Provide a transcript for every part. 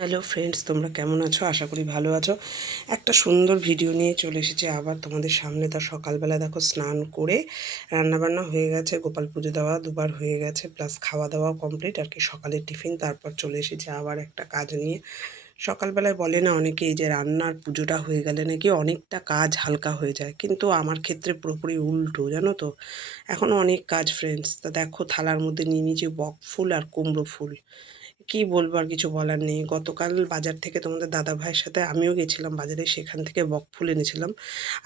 Hello friends, তোমরা কেমন আছো? আশা করি ভালো আছো। একটা সুন্দর ভিডিও নিয়ে চলে এসেছি আবার তোমাদের সামনে। তার সকালবেলা দেখো স্নান করে রান্নাবান্না হয়ে গেছে, গোপাল পুজো দেওয়া দুবার হয়ে গেছে, প্লাস খাওয়া দাওয়া কমপ্লিট আর কি, সকালের টিফিন। তারপর চলে এসেছি আবার একটা কাজ নিয়ে। সকালবেলায় বলে না অনেকেই যে রান্নার পুজোটা হয়ে গেলে নাকি অনেকটা কাজ হালকা হয়ে যায়, কিন্তু আমার ক্ষেত্রে পুরোপুরি উল্টো, জানো তো। এখনও অনেক কাজ ফ্রেন্ডস। তা দেখো থালার মধ্যে নিয়ে নিয়েছি বক ফুল আর কুমড়ো ফুল। কি বলবো, আর কিছু বলার নেই। গতকাল বাজার থেকে তোমাদের দাদাভাইয়ের সাথে আমিও গেছিলাম বাজারে, সেখান থেকে বক ফুল এনেছিলাম।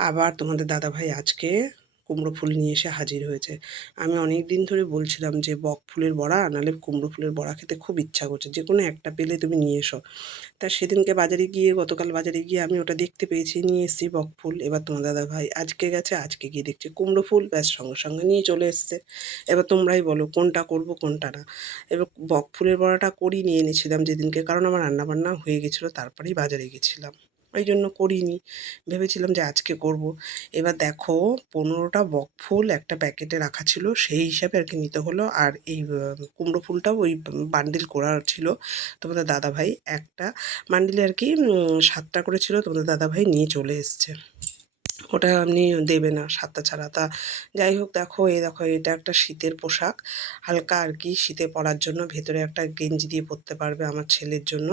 আবার তোমাদের দাদাভাই আজকে কুমড়ো ফুল নিয়ে এসে হাজির হয়েছে। আমি অনেক দিন ধরে বলছিলাম যে বক ফুলের বড়া নাহলে কুমড়ো ফুলের বড়া খেতে খুব ইচ্ছা করছে, যে কোনো একটা পেলে তুমি নিয়ে এসো। তা সেদিনকে বাজারে গিয়ে, গতকাল বাজারে গিয়ে আমি ওটা দেখতে পেয়েছি, নিয়ে এসেছি বক ফুল। এবার তোমার দাদাভাই আজকে গেছে, আজকে গিয়ে দেখছি কুমড়ো ফুল, ব্যাস সঙ্গে সঙ্গে নিয়ে চলে এসছে। এবার তোমরাই বলো কোনটা করব কোনটা না। এবার বক ফুলের বড়াটা নিয়ে এনেছিলাম যেদিনকে, কারণ আমার রান্নাবান্না হয়ে গেছিলো, তারপরেই বাজারে গেছিলাম, ওই জন্য করিনি। ভেবেছিলাম যে আজকে করব। এবার দেখো 15টা বক ফুল একটা প্যাকেটে রাখা ছিল, সেই হিসাবে আর কি নিতে হলো। আর এই কুমড়ো ফুলটাও ওই বান্ডিল করা ছিল। তোমাদের দাদাভাই একটা বান্ডিলে আর কি 7টা করে ছিল, তোমাদের দাদাভাই নিয়ে চলে এসছে। ওটা আপনি দেবে না 7টা ছাড়া। তা যাই হোক, দেখো দেখো এটা একটা শীতের পোশাক, হালকা আর কি শীতে পরার জন্য। ভেতরে একটা গেঞ্জি দিয়ে পরতে পারবে, আমার ছেলের জন্য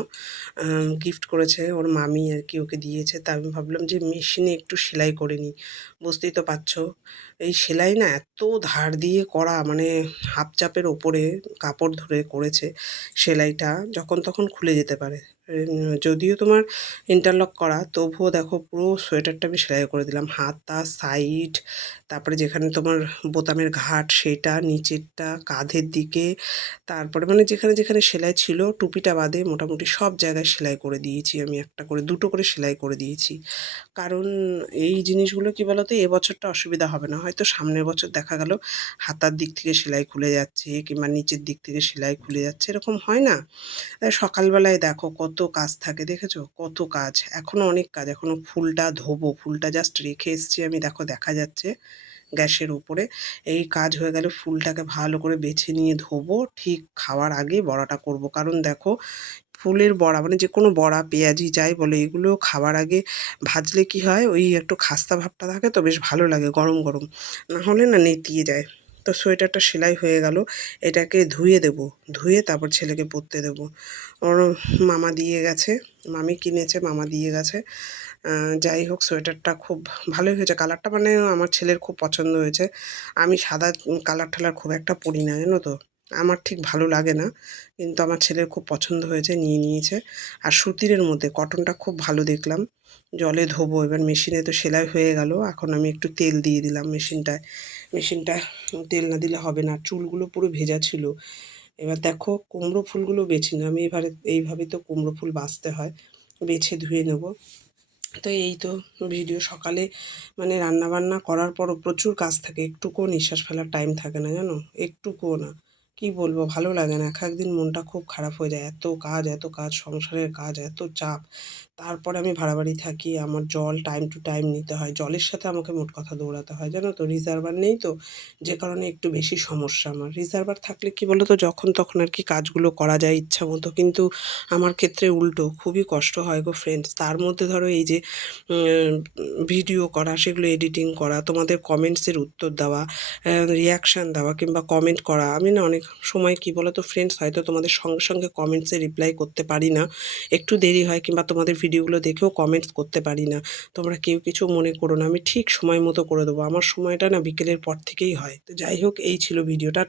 গিফট করেছে ওর মামি আর কি, ওকে দিয়েছে। তা আমি ভাবলাম যে মেশিনে একটু সেলাই করে নিই। বুঝতেই তো পারছো, এই সেলাই না এত ধার দিয়ে করা, মানে হাফ চাপের ওপরে কাপড় ধরে করেছে। সেলাইটা যখন তখন খুলে যেতে পারে। যদিও তোমার ইন্টারলক করা, তবুও দেখো পুরো সোয়েটারটা আমি সেলাই করে দিলাম, হাতা সাইড, তারপরে যেখানে তোমার বোতামের ঘাট সেটা, নিচেরটা, কাঁধের দিকে, তারপরে মানে যেখানে যেখানে সেলাই ছিল টুপিটা বাদে মোটামুটি সব জায়গায় সেলাই করে দিয়েছি আমি। একটা করে দুটো করে সেলাই করে দিয়েছি। কারণ এই জিনিসগুলো কি বলতো, এবছরটা অসুবিধা হবে না, হয়তো সামনের বছর দেখা গেল হাতার দিক থেকে সেলাই খুলে যাচ্ছে কিংবা নিচের দিক থেকে সেলাই খুলে যাচ্ছে, এরকম হয় না। সকালবেলায় দেখো কত কাজ থাকে, দেখেছো কত কাজ, এখনও অনেক কাজ। এখনও ফুলটা ধোবো, ফুলটা জাস্ট রেখে এসেছি আমি, দেখো দেখা যাচ্ছে গ্যাসের উপরে। এই কাজ হয়ে গেলে ফুলটাকে ভালো করে বেছে নিয়ে ধোবো, ঠিক খাওয়ার আগে বড়াটা করব। কারণ দেখো ফুলের বড়া মানে যে কোনো বড়া, পেঁয়াজি যাই বলে, এগুলো খাওয়ার আগে ভাজলে কি হয়, ওই একটু খাস্তা ভাবটা থাকে, তো বেশ ভালো লাগে গরম গরম, না হলে না নেতিয়ে যায়। তো সোয়েটারটা সেলাই হয়ে গেল, এটাকে ধুয়ে দেব, ধুয়ে তারপর ছেলেকে পরতে দেব। ওর মামা দিয়ে গেছে, মামি কিনেছে, মামা দিয়ে গেছে। যাই হোক সোয়েটারটা খুব ভালোই হয়েছে, কালারটা মানে আমার ছেলের খুব পছন্দ হয়েছে। আমি সাদা কালার টালার খুব একটা পরি না, জানো তো, আমার ঠিক ভালো লাগে না, কিন্তু আমার ছেলের খুব পছন্দ হয়েছে, নিয়ে নিয়েছে। আর সুতিরের মধ্যে কটনটা খুব ভালো দেখলাম। জলে ধোবো, এবার মেশিনে তো সেলাই হয়ে গেল, এখন আমি একটু তেল দিয়ে দিলাম মেশিনটায়। মেশিনটায় তেল না দিলে হবে না, চুলগুলো পুরো ভেজা ছিল। এবার দেখো কুমড়ো ফুলগুলো বেছে নিই আমি, এবারে এইভাবে তো কুমড়ো ফুল বাছতে হয়, বেছে ধুয়ে নেব। তো এই তো ভিডিও। সকালে মানে রান্নাবান্না করার পরও প্রচুর কাজ থাকে, একটুকুও নিঃশ্বাস ফেলার টাইম থাকে না, জানো, একটুকুও না। কি বলবো, ভালো লাগে না, এক একদিন মনটা খুব খারাপ হয়ে যায়, এত কাজ এত কাজ, সংসারের কাজ এত চাপ। তারপরে আমি ভাড়া বাড়ি থাকি, আমার জল টাইম টু টাইম নিতে হয়, জলের সাথে আমাকে মোট কথা দৌড়াতে হয়, জানো তো। রিজার্ভার নেই তো, যে কারণে একটু বেশি সমস্যা আমার। রিজার্ভার থাকলে কি বলো তো, যখন তখন আর কি কাজগুলো করা যায় ইচ্ছা মতো, কিন্তু আমার ক্ষেত্রে উল্টো, খুবই কষ্ট হয় গো ফ্রেন্ডস। তার মধ্যে ধরো এই যে ভিডিও করা, সেগুলো এডিটিং করা, তোমাদের কমেন্টসের উত্তর দেওয়া, রিয়াকশান দেওয়া কিংবা কমেন্ট করা। আমি না অনেক সময় কি বলো তো ফ্রেন্ডস, হয়তো তোমাদের সঙ্গে সঙ্গে কমেন্টসে রিপ্লাই করতে পারি না, একটু দেরি হয়, কিংবা তোমাদের ভিডিওগুলো দেখেও কমেন্টস করতে পারি না। তোমরা কেউ কিছু মনে করো না, আমি ঠিক সময় মতো করে দেবো, আমার সময়টা না বিকেলের পর থেকেই হয়। তো যাই হোক, এই ছিল ভিডিওটা।